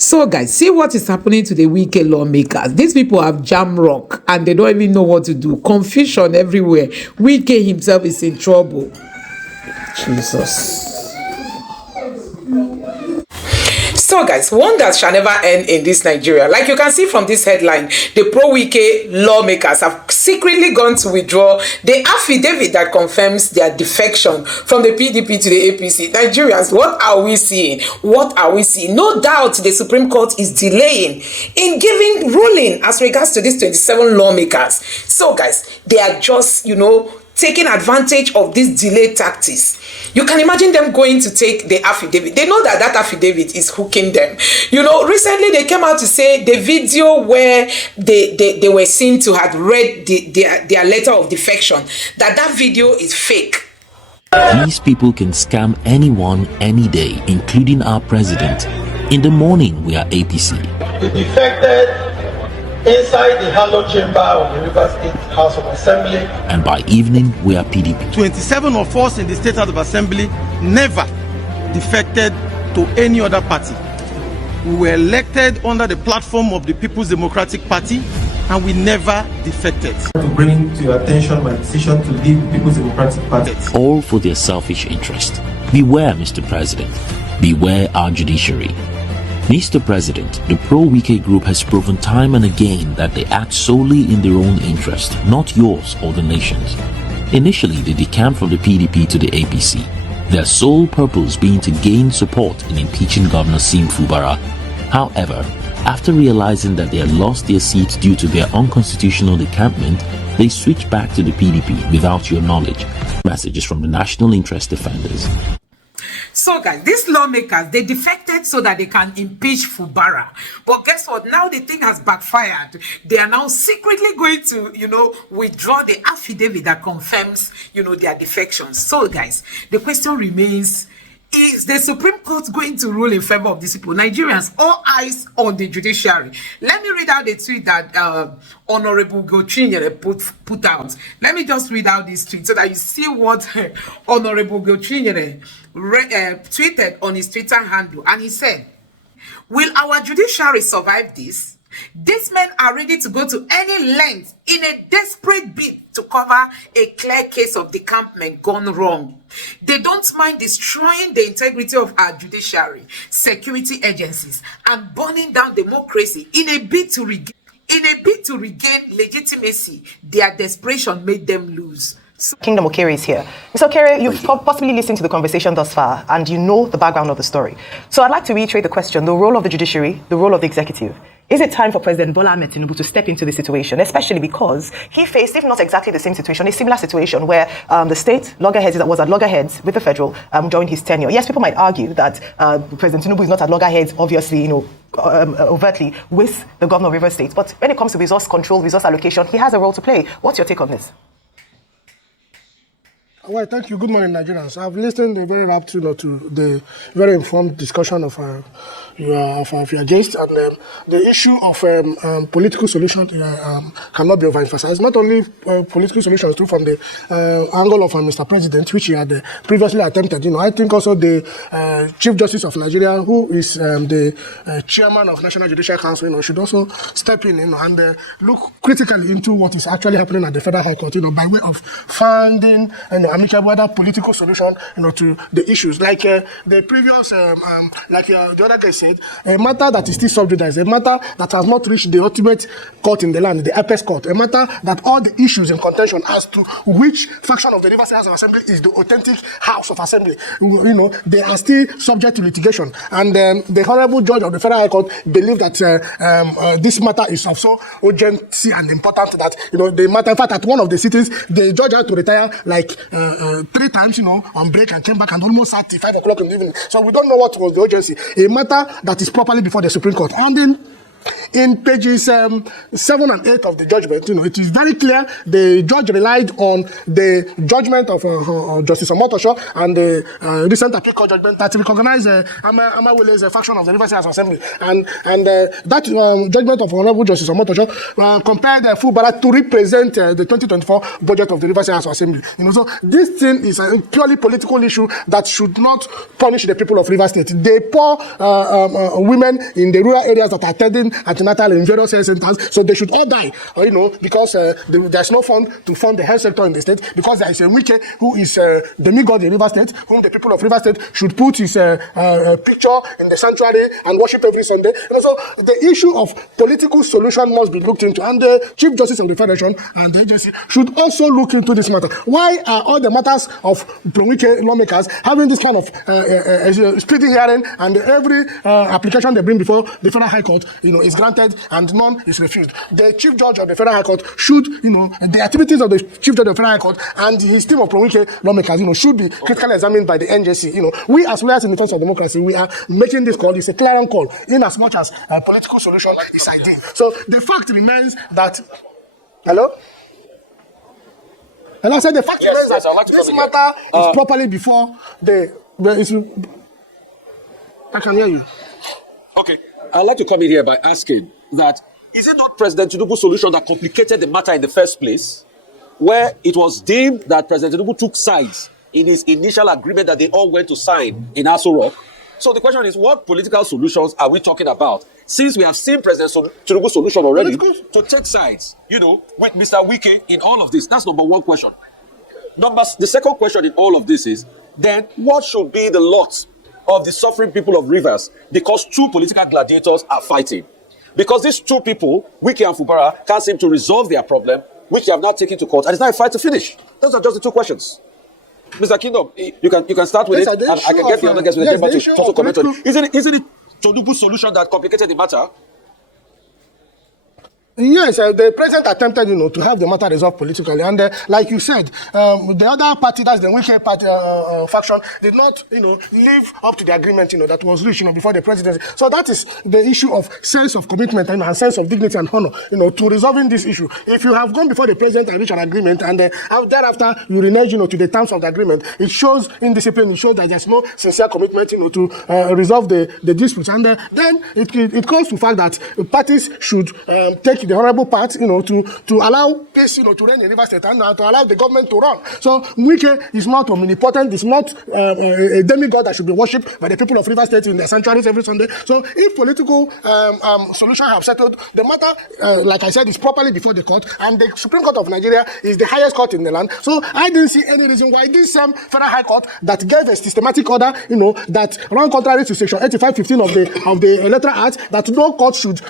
So guys, see what is happening to the Wike-Lawmakers. These people have jam rock and they don't even know what to do. Confusion everywhere. Wike himself is in trouble. Jesus. So guys, wonders shall never end in this Nigeria. Like you can see from this headline, the pro-Wike-Lawmakers have secretly gone to withdraw the affidavit that confirms their defection from the PDP to the APC. Nigerians, what are we seeing? What are we seeing? No doubt the Supreme Court is delaying in giving ruling as regards to these 27 lawmakers. So guys, they are just, taking advantage of these delay tactics. You can imagine them going to take the affidavit. They know that affidavit is hooking them. Recently they came out to say the video where they were seen to have read their letter of defection, that video is fake. These people can scam anyone, any day, including our president. In the morning, we are APC. The defected inside the hallowed chamber of the River State House of Assembly. And by evening, we are PDP. 27 of us in the State House of Assembly never defected to any other party. We were elected under the platform of the People's Democratic Party and we never defected. To bring to your attention my decision to leave the People's Democratic Party. All for their selfish interest. Beware, Mr. President. Beware our judiciary. Mr. President, the pro-Wike group has proven time and again that they act solely in their own interest, not yours or the nation's. Initially, they decamped from the PDP to the APC, their sole purpose being to gain support in impeaching Governor Sim Fubara. However, after realizing that they had lost their seats due to their unconstitutional decampment, they switched back to the PDP without your knowledge. Messages from the National Interest Defenders. So guys, these lawmakers, they defected so that they can impeach Fubara. But guess what? Now the thing has backfired. They are now secretly going to, withdraw the affidavit that confirms, their defections. So guys, the question remains, is the Supreme Court going to rule in favor of these people? Nigerians, all eyes on the judiciary. Let me read out the tweet that Honorable Gochinyere put out. Let me just read out this tweet so that you see what Honorable Gochinyere tweeted on his Twitter handle. And he said, "Will our judiciary survive this? These men are ready to go to any length in a desperate bid to cover a clear case of decampment gone wrong. They don't mind destroying the integrity of our judiciary, security agencies, and burning down democracy in a bid to regain legitimacy. Their desperation made them lose." Kingdom Okere is here. Mr. Okere, you've possibly listened to the conversation thus far, and you know the background of the story. So I'd like to reiterate the question, the role of the judiciary, the role of the executive. Is it time for President Bola Ahmed Tinubu to step into the situation, especially because he faced, if not exactly the same situation, a similar situation where the state loggerheads that was at loggerheads with the federal during his tenure. Yes, people might argue that President Tinubu is not at loggerheads, obviously, overtly with the governor of River State. But when it comes to resource control, resource allocation, he has a role to play. What's your take on this? Well, thank you. Good morning, Nigerians. I've listened very rapt, to the very informed discussion of your guest, and the issue of political solution cannot be overemphasized. Not only political solutions, too, from the angle of Mr. President, which he had previously attempted. I think also the Chief Justice of Nigeria, who is the chairman of National Judicial Council, should also step in, and look critically into what is actually happening at the Federal High Court, by way of finding amicable other political solution, to the issues. Like the previous, the other case said, a matter that is still sub judice, a matter that has not reached the ultimate court in the land, the apex court, a matter that all the issues in contention as to which faction of the River State House of Assembly is the authentic House of Assembly, they are still subject to litigation. And the Honorable Judge of the Federal High Court believes that this matter is of so urgency and important that, the matter, in fact, at one of the sittings, the judge had to retire like 3 times, on break, and came back and almost at 5 o'clock in the evening. So we don't know what was the urgency. A matter that is properly before the Supreme Court. And then In pages 7 and 8 of the judgment, it is very clear the judge relied on the judgment of Justice Omotosho and the recent appeal court judgment that recognized Amawile's faction of the Rivers State Assembly. And that judgment of Honorable Justice Omotosho compared Fubara to represent the 2024 budget of the Rivers State Assembly. So this thing is a purely political issue that should not punish the people of Rivers State. The poor women in the rural areas that are attending antenatal in various health centers, so they should all die, because there's no fund to fund the health sector in the state, because there is a Wike who is the demigod in Rivers State, whom the people of Rivers State should put his picture in the sanctuary and worship every Sunday. So the issue of political solution must be looked into, and the Chief Justice of the Federation and the agency should also look into this matter. Why are all the matters of Pro-Wike-Lawmakers having this kind of splitting hearing, and every application they bring before the Federal High Court, is granted and none is refused? The Chief Judge of the Federal High Court should, the activities of the Chief Judge of the Federal High Court and his team of Pro-Wike-Lawmakers, should be critically examined by the NJC. We as lawyers in the defense of democracy, we are making this call. It's a clarion call, in as much as a political solution is ideal. So the fact remains that, hello? And I said the fact remains that this matter is properly before I can hear you. Okay. I'd like to come in here by asking that, is it not President Tinubu's solution that complicated the matter in the first place, where it was deemed that President Tinubu took sides in his initial agreement that they all went to sign in Aso Rock? So the question is, what political solutions are we talking about? Since we have seen President Tinubu's solution already to take sides, with Mr. Wike in all of this. That's number one question. The second question in all of this is, then what should be the lot of the suffering people of Rivers, because two political gladiators are fighting? Because these two people, Wike and Fubara, can't seem to resolve their problem, which they have now taken to court, and it's not a fight to finish. Those are just the two questions. Mr. Kingdom, you can start with it, and I can get the other guys with the chamber to also comment on it. Isn't it Tinubu's solution that complicated the matter? Yes, the president attempted, to have the matter resolved politically, and like you said, the other party, that's the Wike party faction, did not, live up to the agreement, that was reached, before the presidency. So that is the issue of sense of commitment and sense of dignity and honor, to resolving this issue. If you have gone before the president and reached an agreement, and thereafter you renege, to the terms of the agreement, it shows indiscipline. It shows that there's no sincere commitment, to resolve the disputes, and then it comes to the fact that parties should take the honorable part, to allow peace, to reign in Rivers State, and to allow the government to run. So Wike is not omnipotent. It's not a demigod that should be worshipped by the people of Rivers State in their sanctuaries every Sunday. So if political solutions have settled, the matter, like I said, is properly before the court, and the Supreme Court of Nigeria is the highest court in the land. So I didn't see any reason why this same Federal High Court that gave a systematic order, that run contrary to Section 8515 of the Electoral Act, that no court should,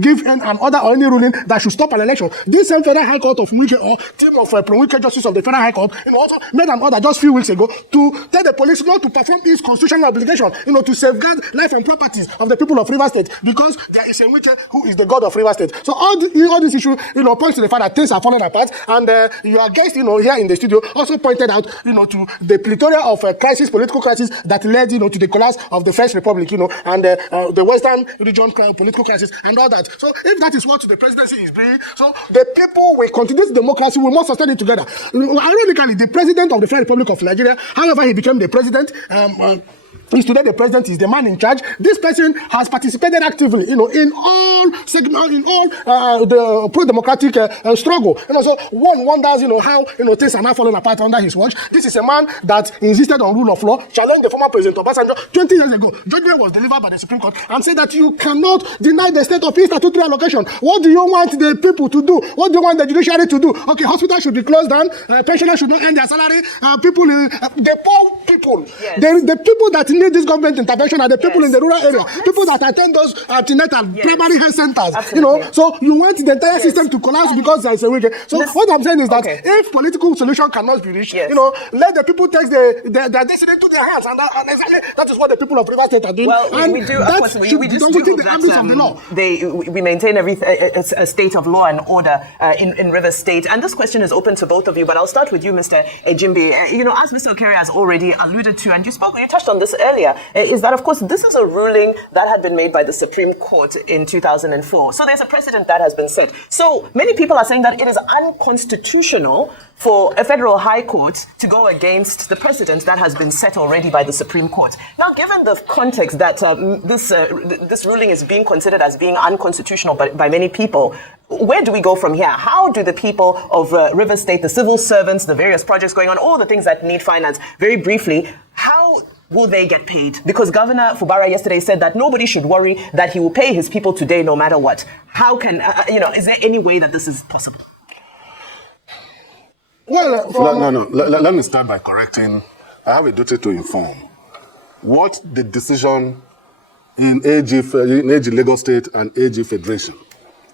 give an order or any ruling that should stop an election. This same Federal High Court of Wike, or team of Pro-Wike Justice of the Federal High Court, also made an order just a few weeks ago to tell the police not to perform its constitutional obligation, to safeguard life and properties of the people of Rivers State, because there is a Wike who is the god of Rivers State. So all this issue, points to the fact that things are falling apart, and your guest, here in the studio also pointed out, to the plethora of political crisis that led, to the collapse of the First Republic, and the Western region political crisis and all that. So if that is what the presidency is bringing, so the people will continue democracy, we must sustain it together. Ironically, the president of the Federal Republic of Nigeria, however he became the president, is today the president, is the man in charge. This person has participated actively, in all segments, in all the pro-democratic struggle. So one wonders, how things are now falling apart under his watch. This is a man that insisted on rule of law, challenged the former president Obasanjo 20 years ago. Judgment was delivered by the Supreme Court and said that you cannot deny the state of statutory allocation. What do you want the people to do? What do you want the judiciary to do? Okay, hospitals should be closed down. Pensioners should not earn their salary. The poor people, yes. the people that need this government intervention are the people in the rural area, people that attend those antenatal primary health centers. Absolutely. So you want the entire system to collapse because there is a Wike. So what I'm saying is that if political solution cannot be reached, let the people take their destiny into their hands, and exactly that is what the people of Rivers State are doing. Well, and we do. We just within the ambit of the law. We maintain a state of law and order in Rivers State, and this question is open to both of you. But I'll start with you, Mr. Ejimbe. As Mr. Okere has already alluded to, and you touched on this earlier, is that, of course, this is a ruling that had been made by the Supreme Court in 2004. So there's a precedent that has been set. So many people are saying that it is unconstitutional for a federal high court to go against the precedent that has been set already by the Supreme Court. Now, given the context that this ruling is being considered as being unconstitutional by many people, where do we go from here? How do the people of Rivers State, the civil servants, the various projects going on, all the things that need finance, very briefly, how will they get paid? Because Governor Fubara yesterday said that nobody should worry, that he will pay his people today no matter what. How can, is there any way that this is possible? Well, no. Let me start by correcting. I have a duty to inform. What the decision in AG Lagos State and AG Federation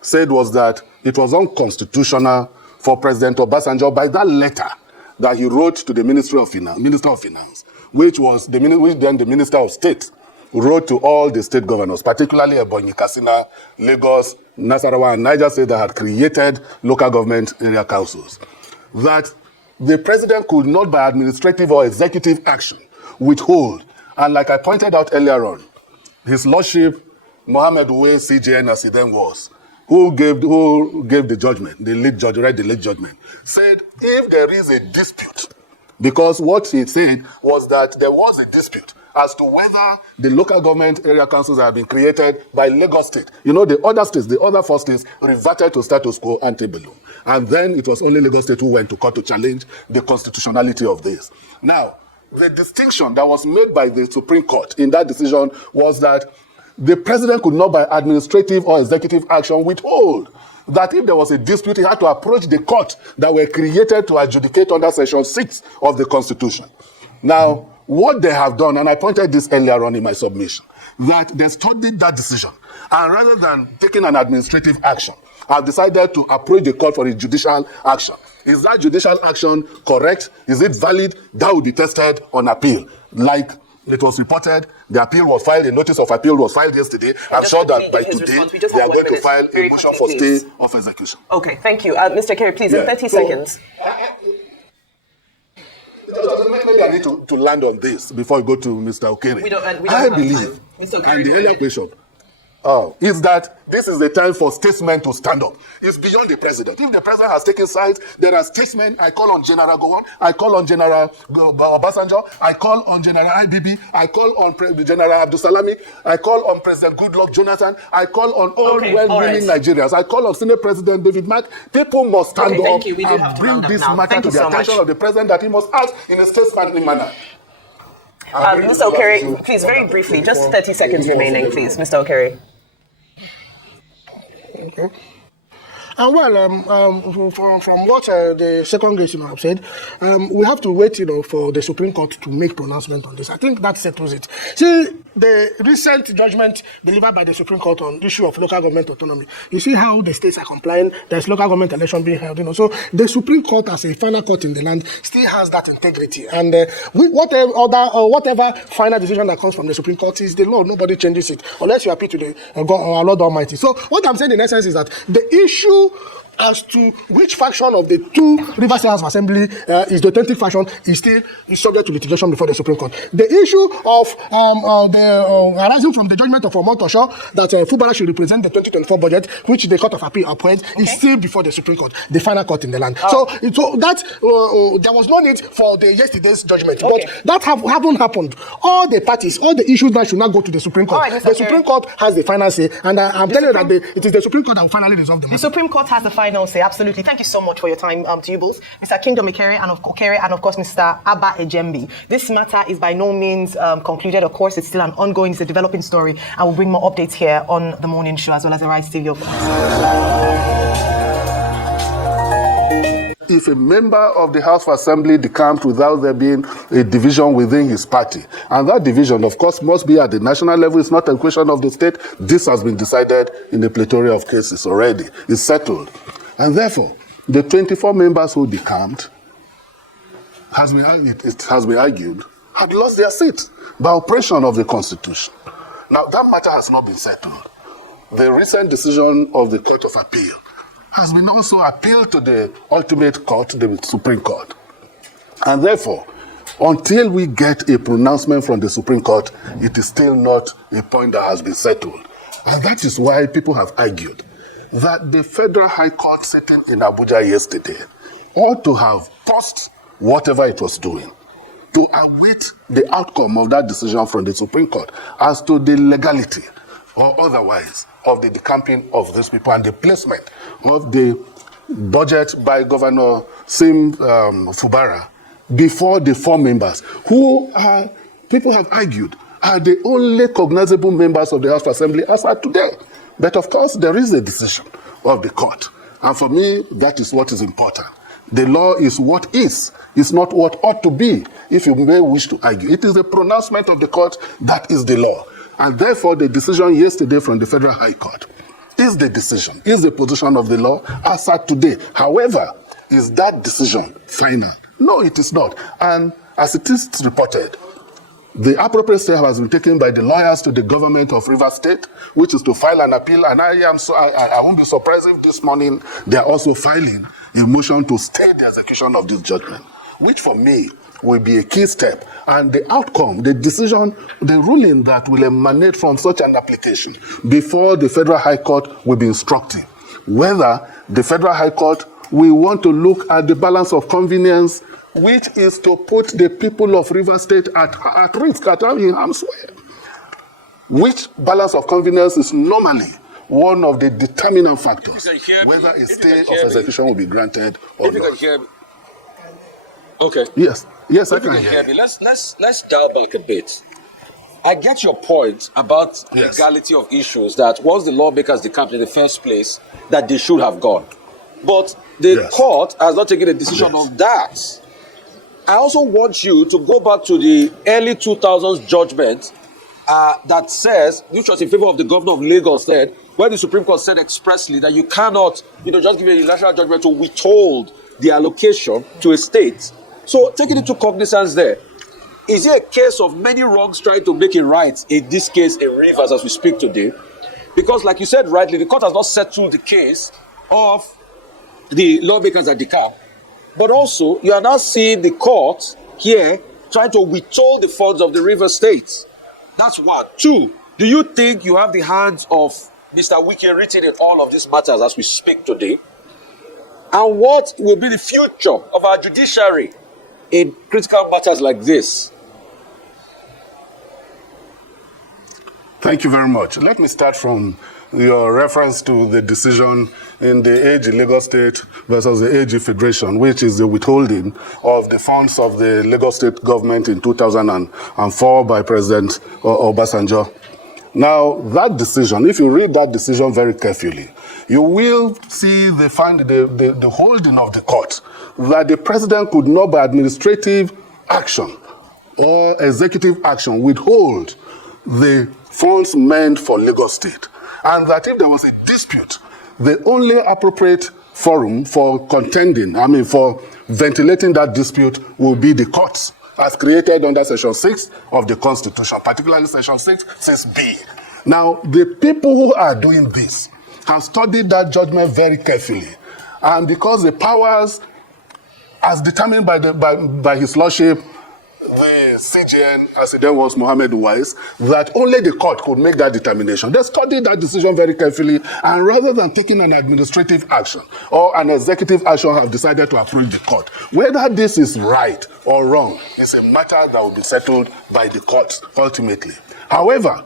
said was that it was unconstitutional for President Obasanjo by that letter that he wrote to the Minister of Finance, which then the Minister of State wrote to all the state governors, particularly Ebonyi, Katsina, Lagos, Nasarawa, and Niger State that had created local government area councils, that the president could not, by administrative or executive action, withhold. And like I pointed out earlier on, His Lordship, Mohammed Uwe, CJN as he then was, who gave the judgment, the lead judge, read the lead judgment, said if there is a dispute, because what he said was that there was a dispute as to whether the local government area councils have been created by Lagos State. You know, the other states, the other four states reverted to status quo ante bellum. And then it was only Lagos State who went to court to challenge the constitutionality of this. Now, the distinction that was made by the Supreme Court in that decision was that the president could not, by administrative or executive action, withhold that if there was a dispute, he had to approach the court that were created to adjudicate under Section 6 of the Constitution. Now, what they have done, and I pointed this earlier on in my submission, that they studied that decision, and rather than taking an administrative action, have decided to approach the court for a judicial action. Is that judicial action correct? Is it valid? That will be tested on appeal. Like it was reported, the appeal was filed, a notice of appeal was filed yesterday. I'm sure that by today, they are going to file a motion for stay of execution. Okay, thank you. Mr. Kerry, please, in 30 seconds. Maybe I need to land on this before we go to Mr. Okere. I believe, and the earlier question, is that this is the time for statesmen to stand up. It's beyond the president. If the president has taken sides, there are statesmen. I call on General Gowon, I call on General Obasanjo, I call on General IBB, I call on General Abdulsalami, I call on President Goodluck Jonathan, I call on all well-meaning Nigerians, I call on Senate President David Mack. People must stand up and bring this matter to the attention of the president that he must act in a statesmanly manner. Mr. Okere, please, very briefly, just 30 seconds remaining, please, Mr. Okere. Okay. From what the second case have said, we have to wait, for the Supreme Court to make pronouncement on this. I think that settles it. See, the recent judgment delivered by the Supreme Court on the issue of local government autonomy. You see how the states are complying. There's local government election being held. So the Supreme Court, as a final court in the land, still has that integrity. And whatever final decision that comes from the Supreme Court is the law. Nobody changes it unless you appeal to the our Lord Almighty. So what I'm saying in essence is that the issue as to which faction of the two Rivers State House of Assembly is the authentic faction is subject to litigation before the Supreme Court. The issue of arising from the judgment of Omotosho that Fubara should represent the 2024 budget, which the Court of Appeal upheld, is still before the Supreme Court, the final court in the land. So that there was no need for the yesterday's judgment, but that haven't happened. All the parties, all the issues that should not go to the Supreme Court. The Supreme Court has the final say, and I'm telling you that it is the Supreme Court that will finally resolve the matter. The Supreme Court has the final say, absolutely. Thank you so much for your time to you both. Mr. Kingdom Okere and of course Mr. Abba Ejembi. This matter is by no means concluded. Of course, it's still an ongoing, it's a developing story. I will bring more updates here on the morning show as well as the Rise TV. If a member of the House of Assembly decamped without there being a division within his party, and that division, of course, must be at the national level, it's not a question of the state. This has been decided in a plethora of cases already. It's settled. And therefore, the 24 members who decamped, it has been argued, had lost their seats by operation of the Constitution. Now, that matter has not been settled. The recent decision of the Court of Appeal has been also appealed to the ultimate court, the Supreme Court. And therefore, Until we get a pronouncement from the Supreme Court, it is still not a point that has been settled. And that is why people have argued that the Federal High Court sitting in Abuja yesterday ought to have paused whatever it was doing to await the outcome of that decision from the Supreme Court as to the legality or otherwise of the decamping of these people and the placement of the budget by Governor Sim Fubara before the 4 members who people have argued are the only cognizable members of the House of Assembly as at today. But of course, there is a decision of the court. And for me, that is what is important. The law is what is. It's not what ought to be, if you may wish to argue. It is the pronouncement of the court that is the law. And therefore, the decision yesterday from the Federal High Court is the decision, is the position of the law as at today. However, is that decision final? No, it is not. And as it is reported, the appropriate step has been taken by the lawyers to the government of Rivers State, which is to file an appeal. And I won't be surprised if this morning they are also filing a motion to stay the execution of this judgment, which for me will be a key step. And the outcome, the decision, the ruling that will emanate from such an application before the Federal High Court will be instructive. Whether the Federal High Court will want to look at the balance of convenience, which is to put the people of Rivers State at risk, at harm's way. Which balance of convenience is normally one of the determinant factors whether a stay of execution will be granted or not. If you can hear me. Okay. Yes, I if can you can hear me. Let's dial back a bit. I get your point about legality of issues, that once the lawmakers decamped in the first place, that they should have gone. But the court has not taken a decision on that. I also want you to go back to the early 2000s judgment that says, which was in favor of the governor of Lagos, said, when the Supreme Court said expressly that you cannot, just give a national judgment to withhold the allocation to a state. So taking into cognizance there, is it a case of many wrongs trying to make it right, in this case in Rivers as we speak today? Because like you said rightly, the court has not settled the case of the lawmakers at the camp. But also, you are now seeing the court here trying to withhold the funds of the River State. That's one. Two, do you think you have the hands of Mr. Wike written in all of these matters as we speak today? And what will be the future of our judiciary in critical matters like this? Thank you very much. Let me start from your reference to the decision in the AG Lagos State versus the AG Federation, which is the withholding of the funds of the Lagos State government in 2004 by President Obasanjo. Now, that decision, if you read that decision very carefully, you will see the holding of the court that the president could not, by administrative action or executive action, withhold the funds meant for Lagos State. And that if there was a dispute, the only appropriate forum for for ventilating that dispute will be the courts, as created under Section 6 of the Constitution, particularly Section 6, 6B. Now, the people who are doing this have studied that judgment very carefully. And because the powers, as determined by His Lordship, the CJN, as it then was Mohammed Wise, that only the court could make that determination. They studied that decision very carefully, and rather than taking an administrative action or an executive action, have decided to approach the court. Whether this is right or wrong is a matter that will be settled by the courts ultimately. However,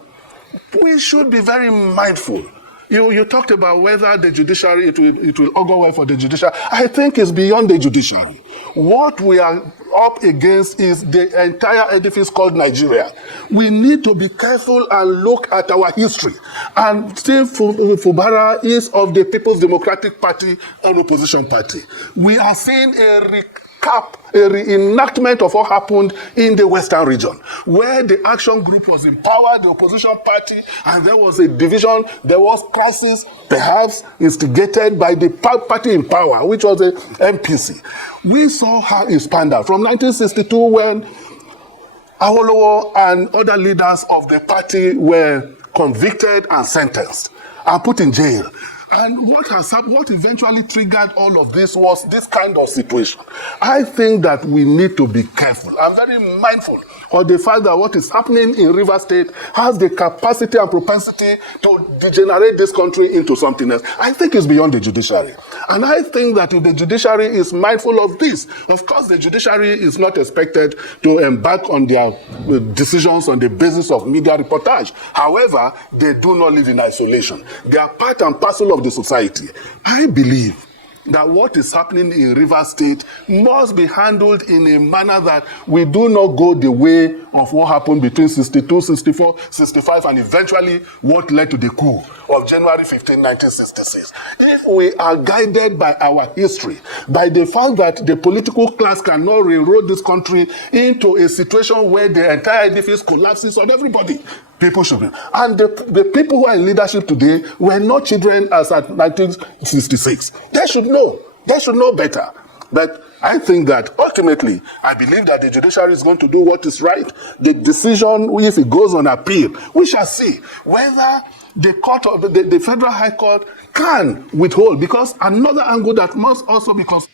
we should be very mindful. You talked about whether the judiciary, it will augur well for the judiciary. I think it's beyond the judiciary. What we are up against is the entire edifice called Nigeria. We need to be careful and look at our history. And Steve Fubara is of the People's Democratic Party, an opposition party. We are seeing a reenactment of what happened in the Western region, where the action group was in power, the opposition party, and there was a division, there was crisis, perhaps instigated by the party in power, which was the MPC. We saw how it spanned out from 1962, when Awolowo and other leaders of the party were convicted and sentenced and put in jail. And what eventually triggered all of this was this kind of situation. I think that we need to be careful. I'm very mindful of the fact that what is happening in Rivers State has the capacity and propensity to degenerate this country into something else. I think it's beyond the judiciary. And I think that if the judiciary is mindful of this, of course the judiciary is not expected to embark on their decisions on the basis of media reportage. However, they do not live in isolation. They are part and parcel of the society. I believe that what is happening in Rivers State must be handled in a manner that we do not go the way of what happened between 62, 64, 65, and eventually what led to the coup of January 15, 1966. If we are guided by our history, by the fact that the political class cannot railroad this country into a situation where the entire edifice collapses on everybody, people should be. And the people who are in leadership today were not children as at 1966. They should know. They should know better. But I think that ultimately, I believe that the judiciary is going to do what is right. The decision, if it goes on appeal, we shall see whether the court of the Federal High Court can withhold, because another angle that must also be considered.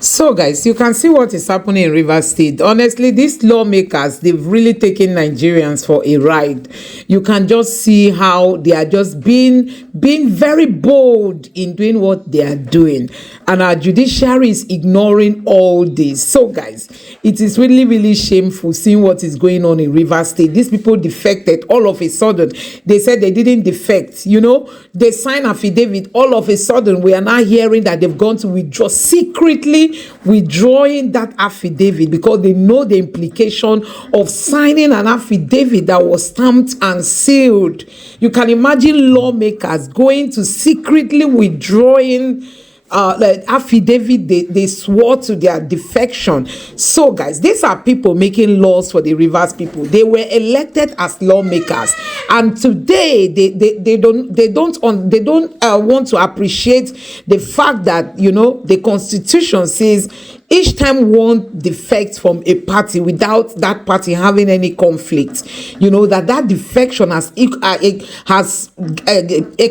So guys, you can see what is happening in Rivers State. Honestly, these lawmakers, they've really taken Nigerians for a ride. You can just see how they are just being very bold in doing what they are doing. And our judiciary is ignoring all this. So guys, it is really, really shameful seeing what is going on in Rivers State. These people defected all of a sudden. They said they didn't defect. You know, they signed affidavit. All of a sudden, we are now hearing that they've gone to withdraw, secretly withdrawing that affidavit, because they know the implication of signing an affidavit that was stamped and sealed. You can imagine lawmakers going to secretly withdrawing like affidavit they swore to their defection. So guys, these are people making laws for the Rivers people. They were elected as lawmakers, and today they don't want to appreciate the fact that, you know, the Constitution says each time one defects from a party without that party having any conflict, you know, that defection has a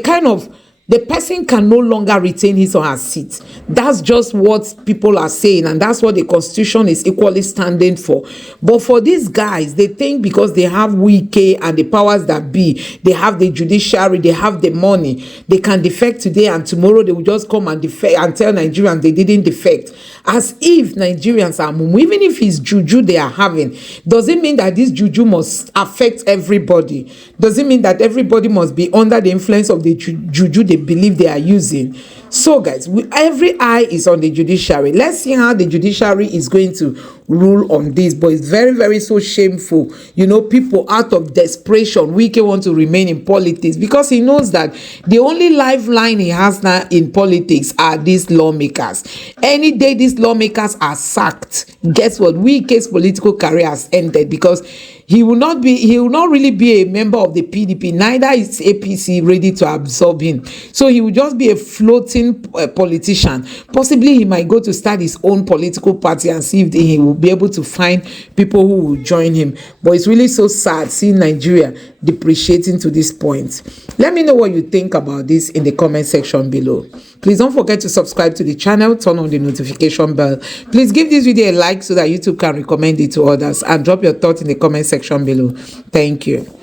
kind of, the person can no longer retain his or her seat. That's just what people are saying, and that's what the Constitution is equally standing for. But for these guys, they think because they have Wike and the powers that be, they have the judiciary, they have the money, they can defect today and tomorrow they will just come and defect and tell Nigerians they didn't defect. As if Nigerians are mumu. Even if it's juju they are having, does it mean that this juju must affect everybody? Does it mean that everybody must be under the influence of the juju they believe they are using? So guys, every eye is on the judiciary. Let's see how the judiciary is going to rule on this. But it's very, very so shameful. You know, people out of desperation, Wike want to remain in politics because he knows that the only lifeline he has now in politics are these lawmakers. Any day these lawmakers are sacked, guess what? Wike's political career has ended, because he will not really be a member of the PDP. Neither is APC ready to absorb him. So he will just be a floating politician. Possibly he might go to start his own political party and see if he will be able to find people who will join him. But it's really so sad seeing Nigeria depreciating to this point. Let me know what you think about this in the comment section below. Please don't forget to subscribe to the channel, turn on the notification bell. Please give this video a like so that YouTube can recommend it to others, and drop your thoughts in the comment section below. Thank you.